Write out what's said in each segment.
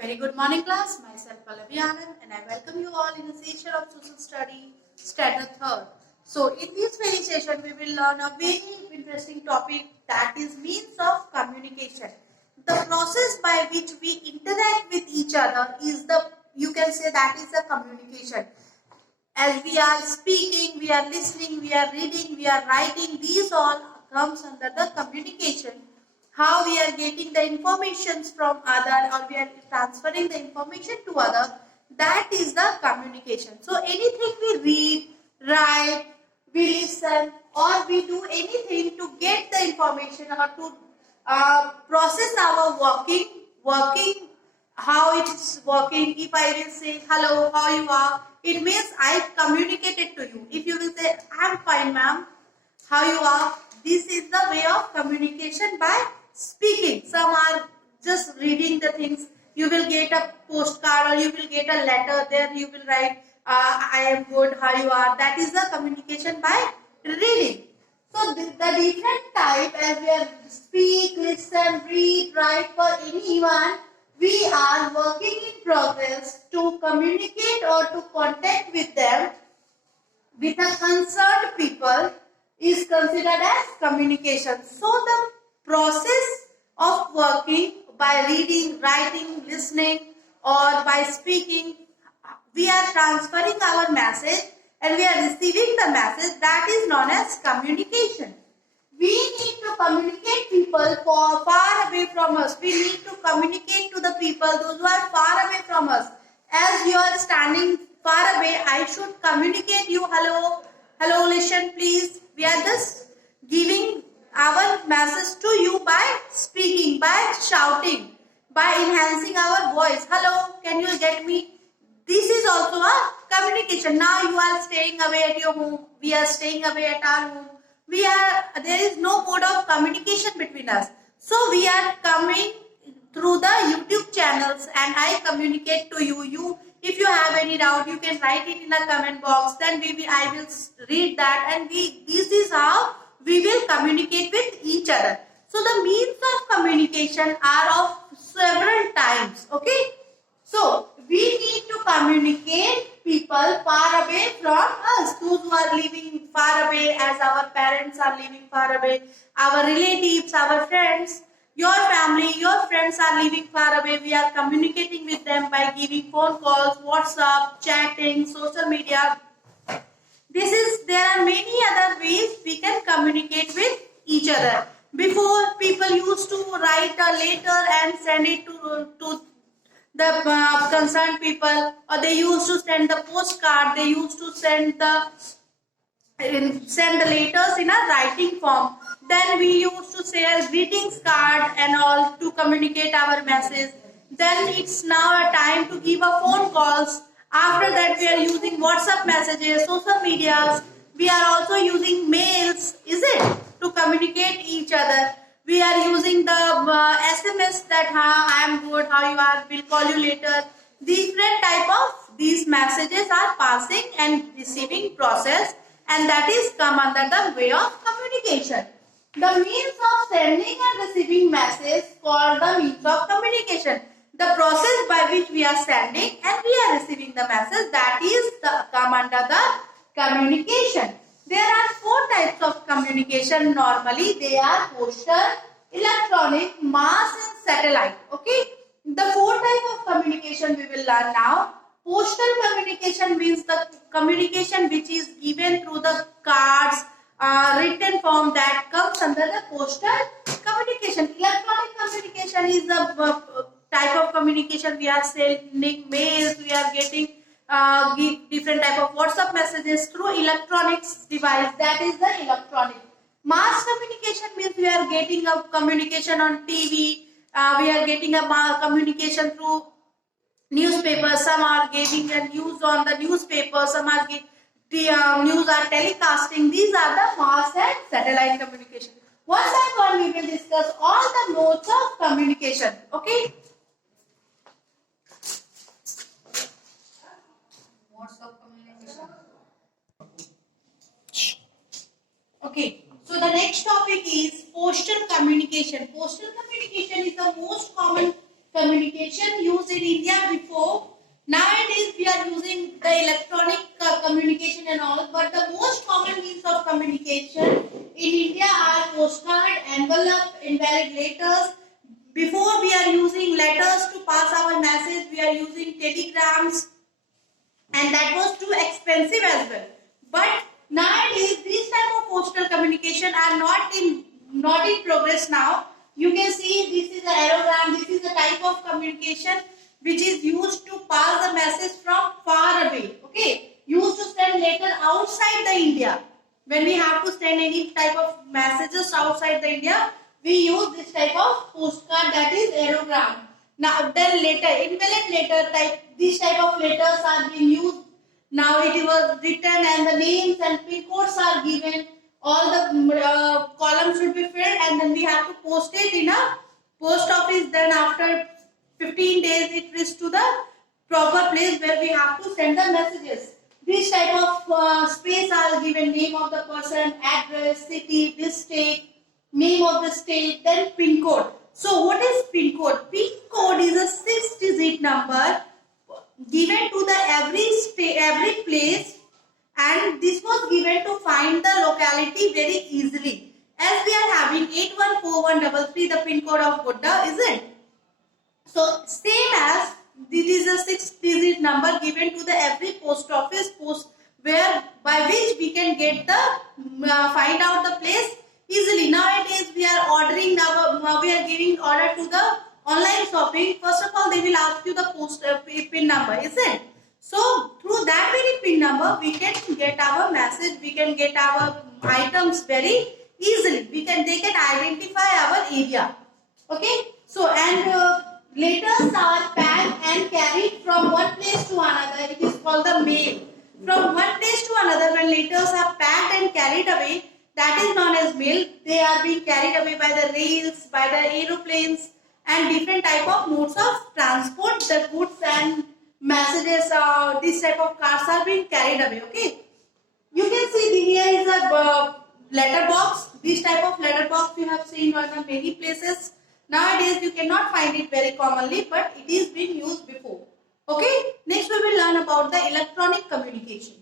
Very good morning class, myself Pallavi Anand and I welcome you all in the session of Social Study Standard 3rd. So in this very session we will learn a very interesting topic, that is means of communication. The process by which we interact with each other is you can say that is the communication. As we are speaking, we are listening, we are reading, we are writing, these all comes under the communication. How we are getting the informations from other, or we are transferring the information to other, that is the communication. So anything we read, write, we listen, or we do anything to get the information or to process our working, how it's working. If I will say hello, how you are, it means I communicated to you. If you will say I'm fine ma'am, how you are, this is the way of communication by speaking. Some are just reading the things. You will get a postcard or you will get a letter, there you will write I am good, how you are. That is the communication by reading. So the different type, as we are speak, listen, read, write, for anyone, we are working in progress to communicate or to contact with them with a concerned people is considered as communication. So the process of working by reading, writing, listening, or by speaking, we are transferring our message and we are receiving the message, that is known as communication. We need to communicate people far away from us. We need to communicate to the people, those who are far away from us. As you are standing far away, I should communicate you, hello, listen please. We are just giving our message to you by speaking, by shouting, by enhancing our voice. Hello, can you get me? This is also a communication. Now you are staying away at your home. We are staying away at our home. There is no mode of communication between us. So we are coming through the YouTube channels and I communicate to you. If you have any doubt, you can write it in the comment box. Then I will read that, and this is how we will communicate with each other. So the means of communication are of several types. Okay. So we need to communicate people far away from us. Those who are living far away, as our parents are living far away, our relatives, our friends. Your family, your friends are living far away. We are communicating with them by giving phone calls, WhatsApp, chatting, social media. There are many other ways we can communicate with each other. Before, people used to write a letter and send it to the concerned people, or they used to send the postcard. They used to send the letters in a writing form. Then we used to share greetings card and all to communicate our message. Then it's now a time to give a phone calls. After that we are using WhatsApp messages, social medias. We are also using mails, is it? To communicate each other. We are using the SMS that I am good, how you are, we'll call you later. Different type of these messages are passing and receiving process, and that is come under the way of communication. The means of sending and receiving message called the means of communication. The process by which we are sending and we are receiving the message, that is come under the communication. There are four types of communication normally. They are postal, electronic, mass and satellite. Okay. The four types of communication we will learn now. Postal communication means the communication which is given through the cards, written form, that comes under the postal communication. Electronic communication is the type of communication. We are sending mails, we are getting different type of WhatsApp messages through electronics device, that is the electronic. Mass communication means we are getting a communication on TV, we are getting a communication through newspapers. Some are getting a news on the newspaper, some are news are telecasting. These are the mass and satellite communication. One by one we will discuss all the modes of communication. Okay. Modes of communication. Okay. So the next topic is postal communication. Postal communication is the most common communication used in India before. Nowadays we are using the electronic communication and all, but the most common means of communication in India are postcard, envelope, invalid letters. Before we are using letters to pass our message, we are using telegrams, and that was too expensive as well. But nowadays these type of postal communication are not in progress now. You can see this is the aerogram. This is the type of communication which is used to pass the message from far away. Okay, used to send letter outside the India. When we have to send any type of messages outside the India, we use this type of postcard, that is aerogram. Now then later, invalid letter type, these type of letters are being used. Now it was written and the names and pin codes are given. All the columns should be filled, and then we have to post it in a post office. Then after 15 days it reaches to the proper place where we have to send the messages. This type of space are given: name of the person, address, city, district, name of the state, then pin code. So what is pin code? Pin code is a 6-digit number given to the every place, and this was given to find the locality very easily. As we are having 814133, the pin code of Godda, isn't? So same as this is a 6-digit number given to the every post office where by which we can get the find out the place easily. Nowadays we are we are giving order to the online shopping. First of all, they will ask you the pin number, isn't? So through that very pin number, we can get our message, we can get our items very easily. They can identify our area. Okay. So and letters are packed and carried from one place to another. It is called the mail. From one place to another, when letters are packed and carried away, that is known as mail. They are being carried away by the rails, by the aeroplanes, and different type of modes of transport. The goods and messages, this type of cars are being carried away. Okay, you can see here is a letter box. This type of letter box you have seen in many places. Nowadays you cannot find it very commonly, but it is being used before. Okay, next we will learn about the electronic communication.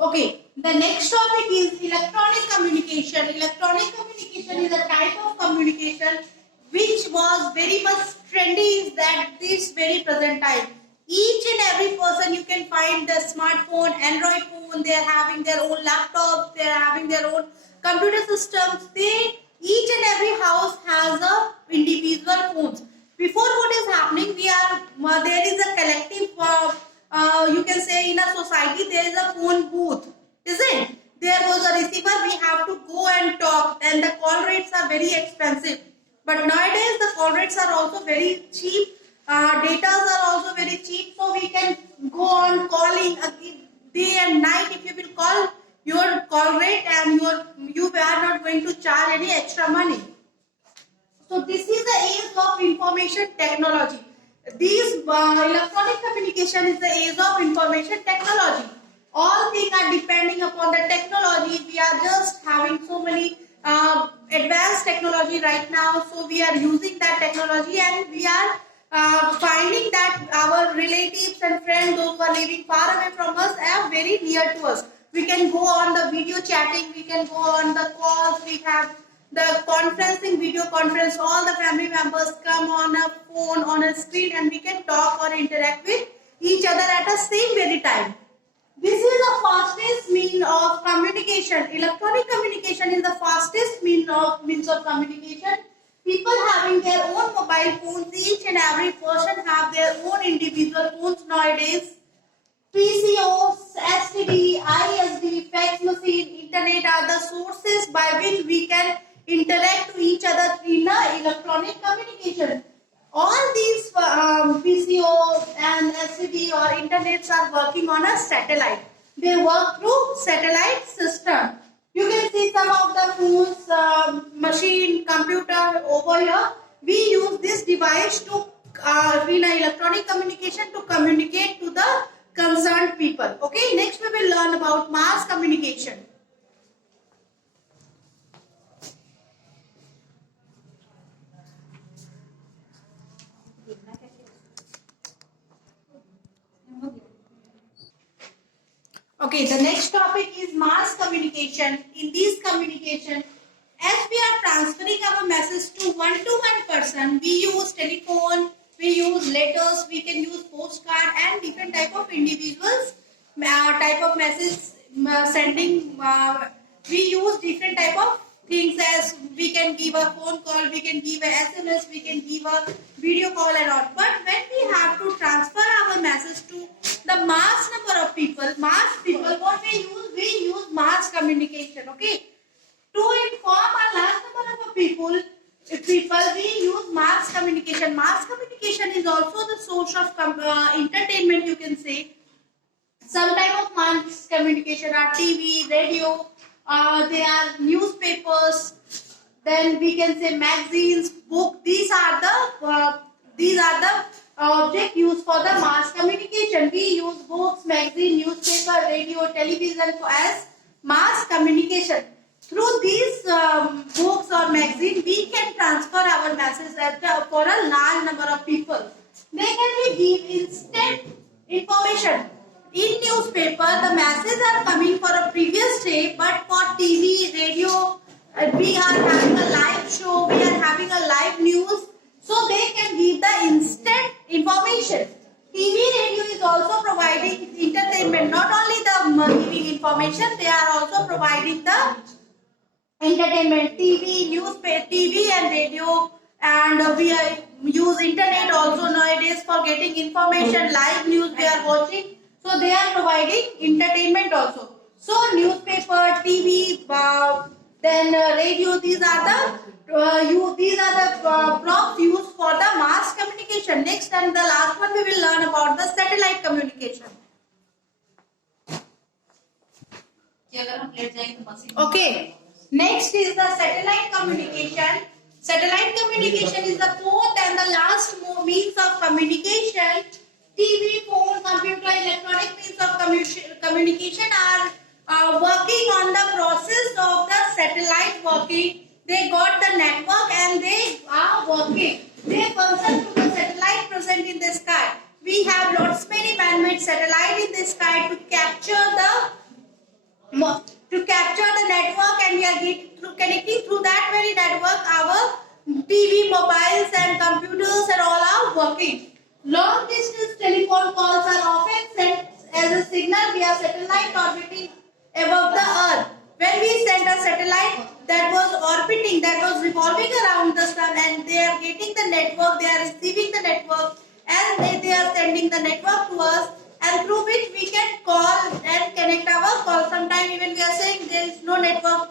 Okay, the next topic is electronic communication. Electronic communication is a type of communication which was very much trendy at this very present time. Each and every person, you can find the smartphone, Android phone, they are having their own laptops, they are having their own computer systems. Each and every house has a individual phones. Before what is happening, there is a collective, you can say in a society, there is a phone booth, isn't? There was a receiver, we have to go and talk, and the call rates are very expensive. But nowadays the call rates are also very cheap. Data are also very cheap, so we can go on calling day and night. If you will call, your call rate and you are not going to charge any extra money. So this is the age of information technology. Electronic communication is the age of information technology. All things are depending upon the technology. We are just having so many advanced technology right now, so we are using that technology, and we are finding that our relatives and friends, those who are living far away from us, are very near to us. We can go on the video chatting, we can go on the calls, we have the conferencing, video conference, all the family members come on a phone, on a screen, and we can talk or interact with each other at the same very time. This is the fastest means of communication. Electronic communication is the fastest means of communication. People having their own mobile phones, each and every person have their own individual phones nowadays. PCO, STD, ISD, fax machine, internet are the sources by which we can interact to each other in electronic communication. All these PCO and STD or internets are working on a satellite. They work through satellite system. You can see some of the phones, machine, computer over here. We use this device to in electronic communication to communicate to the concerned people. Okay, next we will learn about mass communication. Okay, the next topic is mass communication. In this communication, as we are transferring our message to one person, we use telephone, we use letters, we can use postcard and different type of individuals type of message sending. We use different type of things, as we can give a phone call, we can give a SMS, we can give a video call and all. But when we have to transfer our message to the mass number of people, what we use mass communication. Okay, to inform a large number of people, we use mass communication. Mass communication is also the source of entertainment, you can say. Some type of mass communication are TV, radio, they are newspapers, then we can say magazines, book. These are the object used for the mass communication. We use books, magazine, newspaper, radio, television as mass communication. Through these books or magazine, we can transfer our message for a large number of people. They can be give instant information. In newspaper, the messages are coming for a previous day, but for TV, radio, we are having a live show, we are having a live news, so they can give the instant information. TV, radio is also providing entertainment. Not only the giving information, they are also providing the entertainment. TV, newspaper, TV and radio, and we use internet also nowadays for getting information. Live news we are watching. So they are providing entertainment also. So newspaper, TV, then radio. These are the props used for the mass communication. Next and the last one, we will learn about the satellite communication. Okay. Next is the satellite communication. Satellite communication is the fourth and the last means of communication. TV, phone, computer, electronic means of communication are working on the process of the satellite working. They got the network and they are working. They function to the satellite present in the sky. We have lots many man-made satellite in the sky to capture the network, and we are connecting through that very network. Our TV, mobiles and computers and all are working. Long distance telephone calls are often sent as a signal via satellite orbiting above the earth. When we send a satellite that was orbiting, that was revolving around the sun, and they are getting the network, they are receiving the network, and they are sending the network to us, and through which we can call and connect our call. Sometimes even we are saying there is no network,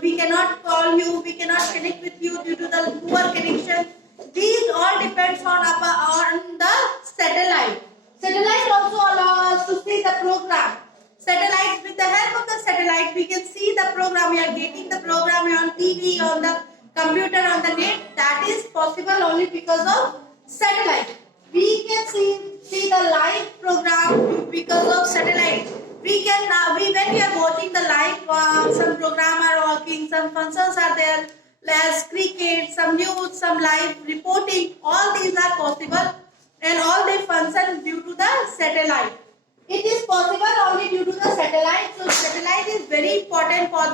we cannot call you, we cannot connect with you due to the poor connection. These all depends on the satellite. Satellite also allows us to see the program. Satellite, with the help of the satellite, we can see the program. We are getting the program on TV, on the computer, on the net. That is possible only because of satellite. We can see the live program because of satellite. We can when we are watching the live, some program are working, some functions are there, as cricket, some news, some live reporting. All these are possible, and all they function due to the satellite. It is possible only due to the satellite. So satellite is very important for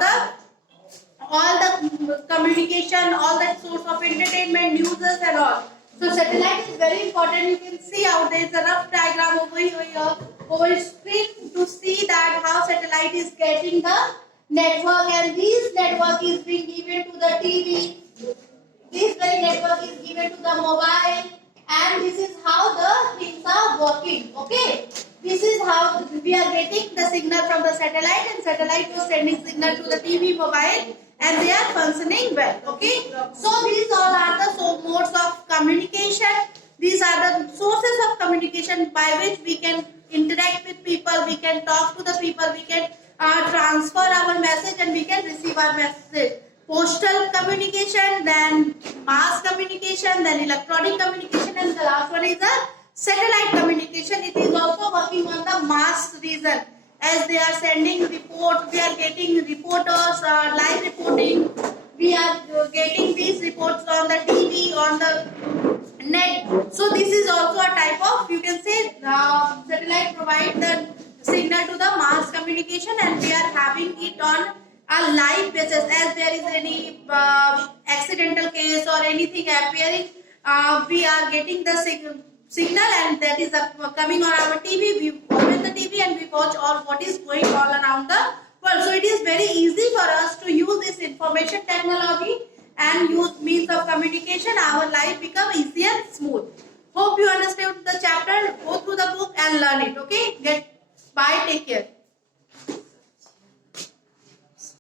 all the communication, all the source of entertainment, news and all. So satellite is very important. You can see out there is a rough diagram over here, over screen, to see that how satellite is getting the network, and this network is being given to the TV. This very network is given to the mobile, and this is how the things are working. Okay, this is how we are getting the signal from the satellite, and satellite was sending signal to the TV, mobile, and they are functioning well. Okay, so these all are the modes of communication. These are the sources of communication by which we can interact with people, we can talk to the people, we can transfer our message, and we can receive our message. Postal communication, then mass communication, then electronic communication, and the last one is the satellite communication. It is also working on the mass reason, as they are sending reports, we are getting reporters, live reporting, we are getting these reports on the TV, on the net. So this is also a type of, you can say, satellite provide the signal to the mass communication. communication, and we are having it on a live basis. As there is any accidental case or anything appearing, we are getting the signal, and that is coming on our TV. We open the TV and we watch all what is going all around the world. So it is very easy for us to use this information technology and use means of communication. Our life become easy and smooth. Hope you understand the chapter. Go through the book and learn it. Okay. Bye. Take care.